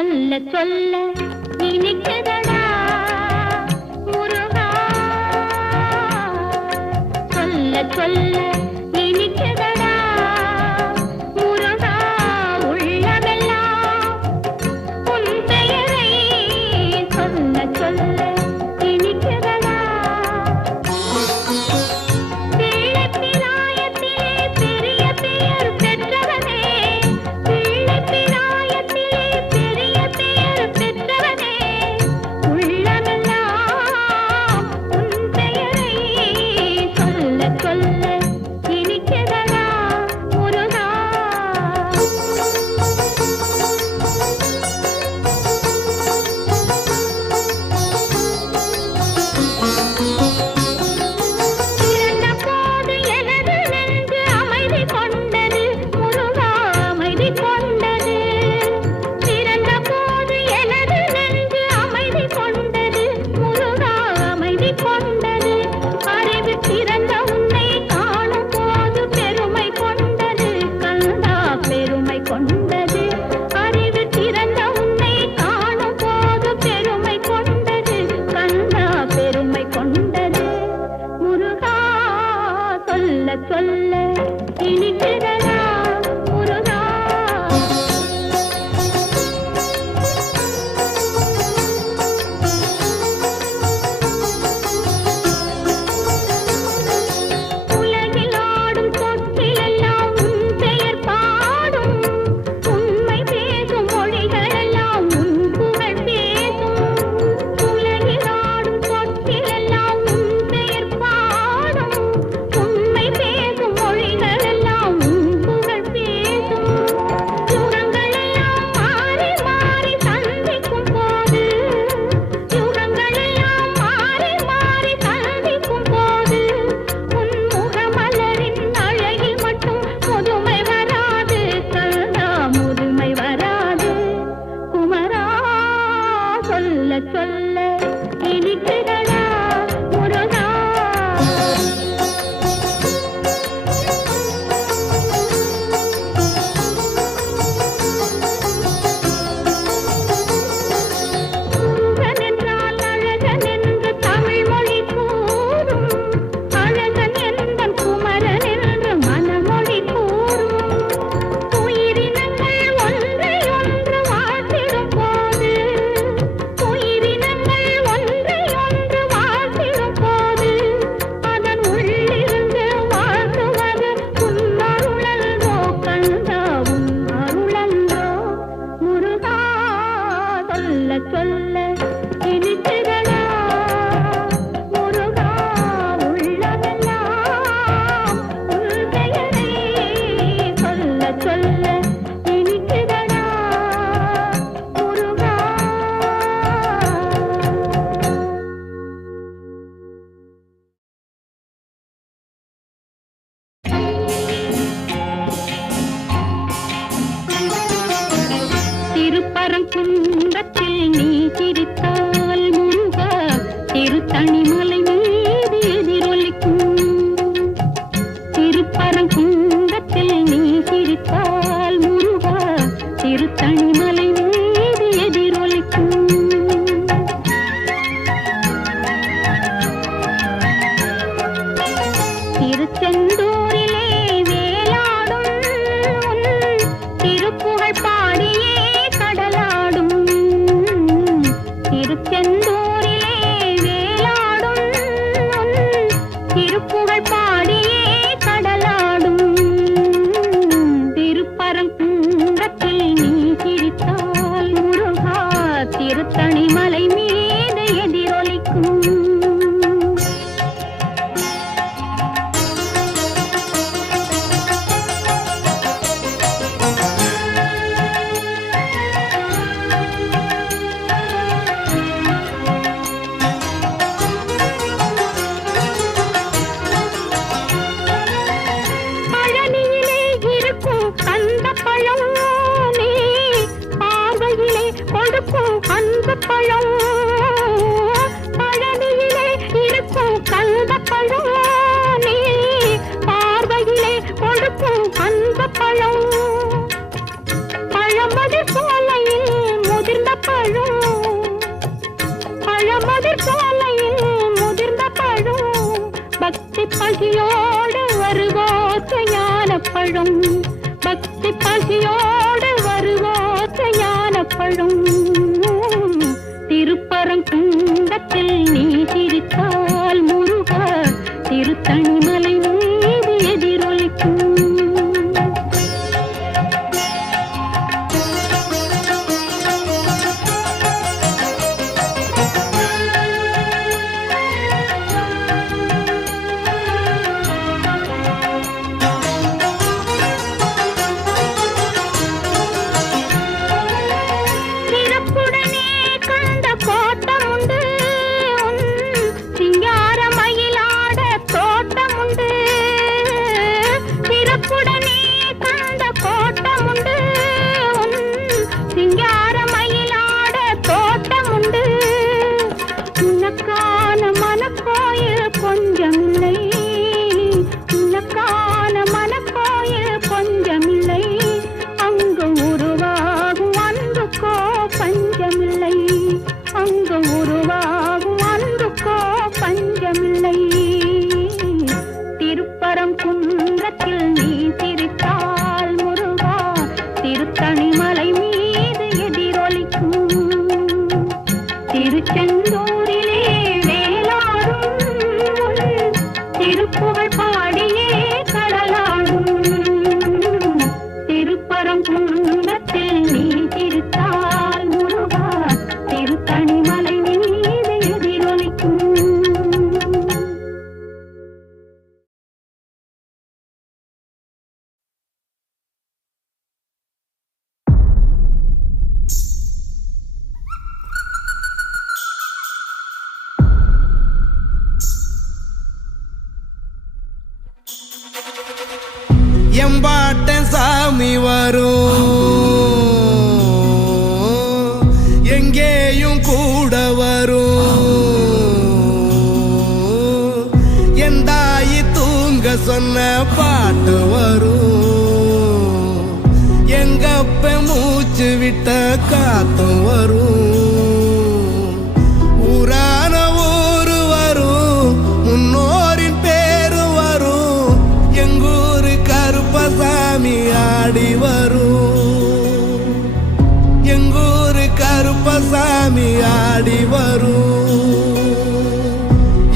சொல்ல சொல்ல இனிக்குதடா முருகா, சொல்ல சொல்ல இனிக்குதடா முருகா, உள்ளமெல்லாம் உன் பெயரை சொல்ல சொல்ல இனிக்குதடா. பிள்ளை பிராயத்திலே பெரிய பெயர் பெற்றவனே, பிள்ளை பிராயத்திலே பெரிய பெயர் பெற்றவனே, உள்ளமெல்லாம் உன் பெயரை சொல்ல சொல்ல இனிக்குதடா முருகா. பிறந்த போது எனது நெஞ்சு அமைதி கொண்டது முருகா, அமைதி கொண்டது. பிறந்த போது எனது நெஞ்சு அமைதி கொண்டது முருகா, அமைதி கொண்டது. அறிவு திறந்த உன்னை காணும் போது பெருமை கொண்டது கந்தா, பெருமை கொண்டது. அறிவு திறந்த உன்னை காணும் போது பெருமை கொண்டது கந்தா, பெருமை கொண்டது. முருகா, சொல்ல சொல்ல இனிக்குதடா முருகா. உலகில் ஆடும் தொட்டிலெல்லாம் உன் பெயர் பாடும், உண்மை பேசும் மொழிகளெல்லாம் உன் புகழ் பேசும். உலகில் ஆடும் தொட்டிலெல்லாம் உன் பெயர் பாடும், உண்மை பேசும் மொழிகளெல்லாம் உன் புகழ் பேசும். யுகங்களெல்லாம் மாறி மாறி சந்திக்கும் போது, யுகங்களெல்லாம் மாறி மாறி சந்திக்கும் போது, உன் முகமலரின் அழகில் மட்டும் முதுமை வராது கந்தா, முதுமை வராது. குமரா, சொல்ல சொல்ல இனிக்குதடா முருகா. முருகன் என்றால் அழகன் என்று தமிழ் மொழி கூறும், அழகன் என்பன் குமரன் என்று மனமொழி கூறும். உயிரினங்கள் ஒன்றை ஒன்று வாழ்த்திடும் போது, உயிரினங்கள் ஒன்றை ஒன்று வாழ்த்திடும் போது, அதன் உள்ளிருந்து வாழ்த்துவது உன் அருளன்றோ கந்தா, உன் அருளன்றோ. முருகா, சொல்ல சொல்ல இனிக்குதடா முருகா, உள்ளமெல்லாம் உன் பெயரை சொல்ல சொல்ல இனிக்குதடா முருகா. திருப்பரங்குன்றத்தில் நீ சிரித்தால் முருகா, திருத்தணிமலை மீது எதிரொலிக்கும். திருப்பரங்குன்றத்தில் நீ சிரித்தால் முருகா, திருத்தணிமலை மீது எதிரொலிக்கும். திருச்செந்தூரிலே வேலாடும் உன் திருப்புகழ் பாடியே கடலாடும். திருச்செந்தூரிலே வேலாடும் உன் திருப்புகழ் பாடியே கடலாடும். திருப்பரங்குன்றத்தில் நீ சிரித்தால் முருகா, திருத்தணிமலை மீது எதிரொலிக்கும். பழனியிலே இருக்கும் கந்தப் பழம் நீ பார்வையிலே கொடுக்கும் அன்புப் பழம். பழனியிலே இருக்கும் கந்தப் பழம் நீ பார்வையிலே கொடுக்கும் அன்புப் பழம். பழமது சோலையில் முதிர் பழம் திருப்பரங்குன்றத்தில் நீ சிரித்தால் முருகா திருத்தணிமலை மீது எதிரொலிக்கும். எம்பாட்டன் சாமி வரும், எங்கேயும் கூட வரும். என் தாயி தூங்க சொன்ன பாட்டு வரும், எங்கப்ப மூச்சு விட்ட காத்தும் வரும். ஊரான ஊரு வரும், முன்னோரின் பேரு வரும். எங்கூரு கருப்பசாமி ஆடி வரும், எங்கூரு கருப்பசாமி ஆடி வரும்.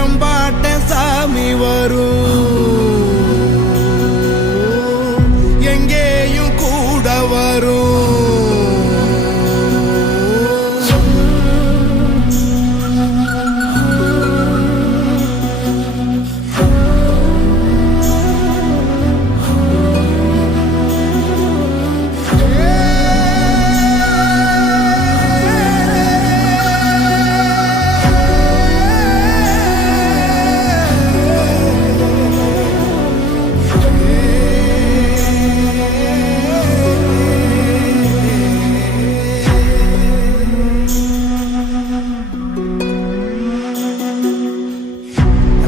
எம்பாட்ட சாமி வரும், எங்கேயும் கூட வரும்.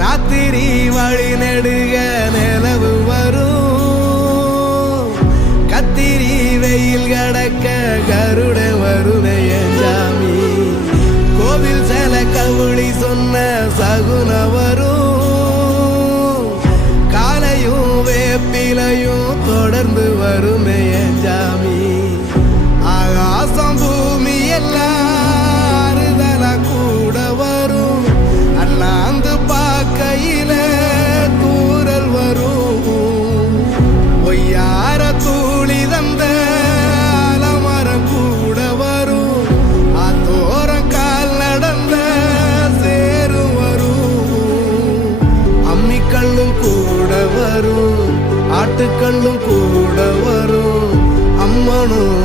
ராத்திரி வழி நெடுக நிலவு வரும், கத்திரி வெயில் கடக்க கருட வருணையன் சாமி. கோவில் சில கவுளி சொன்ன சகுன வரும், காலையும் வேப்பிலையும் தொடர்ந்து வருமையன் சாமி. ஆகாசம் பூமி எல்லாம் அறுதலா கூட வரும், அண்ணாந்து பார்க்கையில தூரல் வரும். ஒய்யார தூளி தந்த அலமரம் கூட வரும், ஆத்தோரம் கால் நடந்த சேரும் வரும். அம்மிக்கல்லும் கூட வரும், ஆட்டுக்கல்லும் கூட வரும். அம்மனும்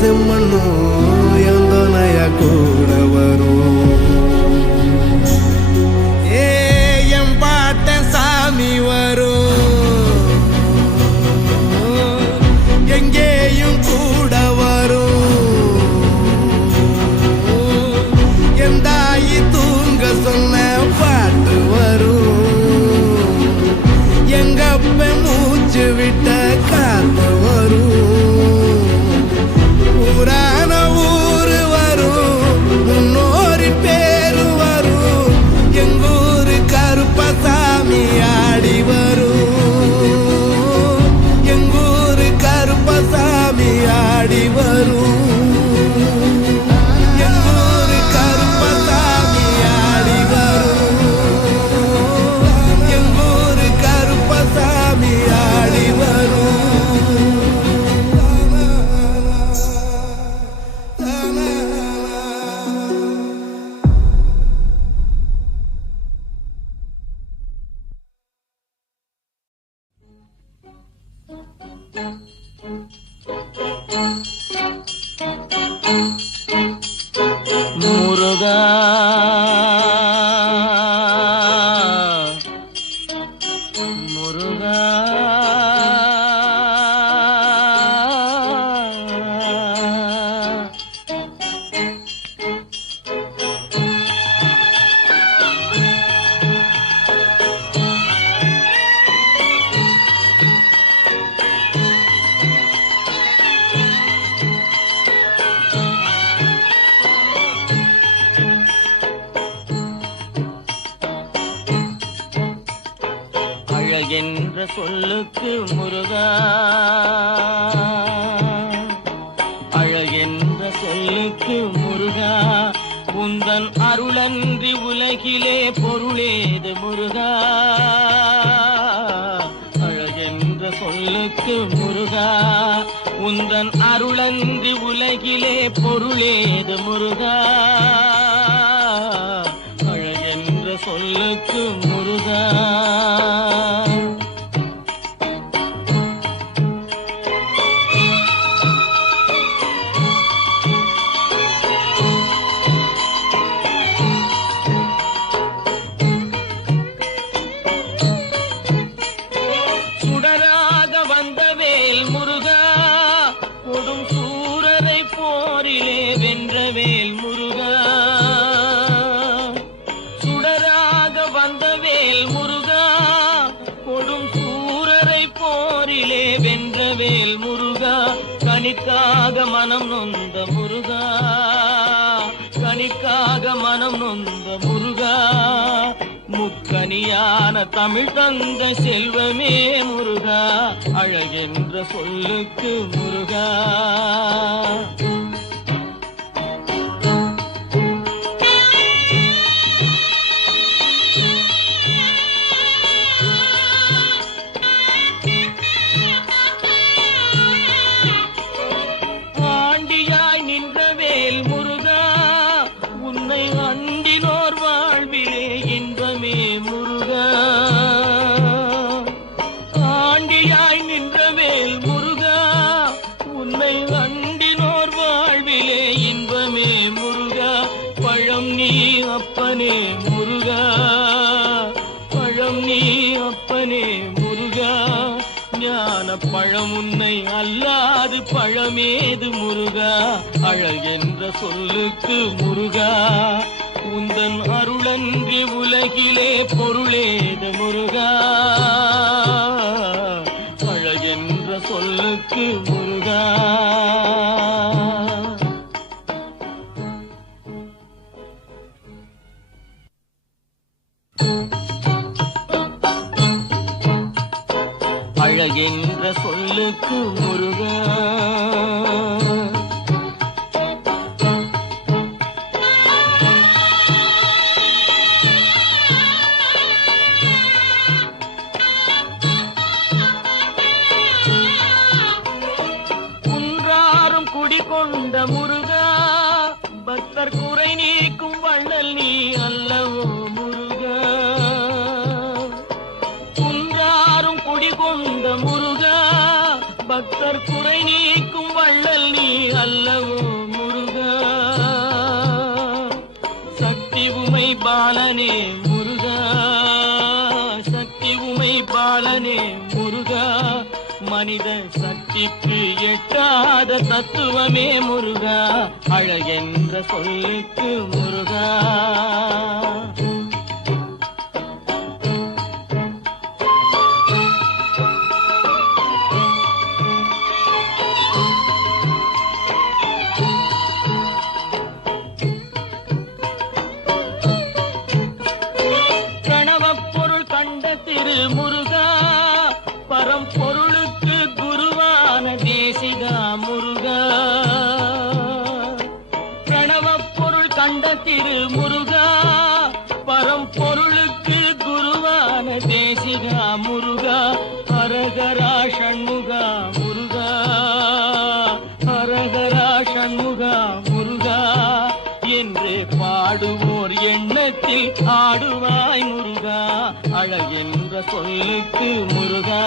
செம்மண்ணும் எந்தனைய கூட வரும். சாமி வரும், எங்கேயும் கூட வரும். என் தாயி தூங்க சொன்ன பாட்டு வரும், எங்கப்ப மூச்சு விட்ட காத்து வரும். ஊரான ஊரு வரும், முருகா முருகா அழகென்ற சொல்லுக்கு முருகா அழகென்ற சொல்லுக்கு முருகா உந்தன் அருளன்றி உலகிலே பொருளேது முருகா அழகென்ற சொல்லுக்கு முருகா உந்தன் அருளன்றி உலகிலே பொருளேது முருகா அழகென்ற சொல்லுக்கு முருகா கனிக்காக மனம் நொந்த முருகா கனிக்காக மனம் நொந்த முருகா முக்கனியான தமிழ் தந்த செல்வமே முருகா அழகென்ற சொல்லுக்கு முருகா அப்பனே முருகா பழம் நீ அப்பனே முருகா ஞான பழம் உன்னை அல்லாது பழமேது முருகா அழகென்ற சொல்லுக்கு முருகா உந்தன் அருளன்றி உலகிலே பொருளேது முருகா அழகென்ற சொல்லுக்கு முருகா அழகென்ற சொல்லுக்கு முருகா குன்றாரும் குடிகொண்ட முருகா பக்தர் குறை நீக்கும் வள்ளல் நீ அல்லவோ முருகா குன்றாரும் குடிகொண்ட முருகா பக்தர் குறை நீக்கும் வள்ளல் நீ அல்லவோ முருகா சக்தி உமை பாலனே முருகா சக்தி உமை பாலனே முருகா மனித சக்திக்கு எட்டாத தத்துவமே முருகா அழகென்ற சொல்லுக்கு முருகா முருகா பரம்பொருளுக்கு குருவான தேசிகா முருகா பிரணவப் பொருள் கண்ட திரு முருகா பரம்பொருளுக்கு குருவான தேசிகா முருகா ஹரஹரா ஷண்முகா முருகா ஹரஹரா ஷண்முகா முருகா என்று பாடுவோர் எண்ணத்தில் ஆடுவாய் முருகா அழகென்ற சொல்லுக்கு முருகா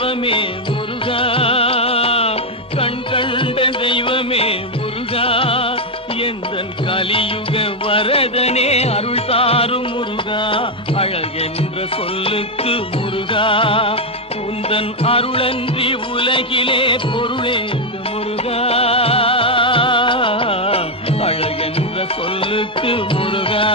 தெய்வமே முருகா, கண் கண்ட தெய்வமே முருகா, எந்தன் கலியுக வரதனே அருள் தாரும் முருகா, அழகென்ற சொல்லுக்கு முருகா, உந்தன் அருளன்றி உலகிலே பொருளேது முருகா, அழகென்ற சொல்லுக்கு முருகா.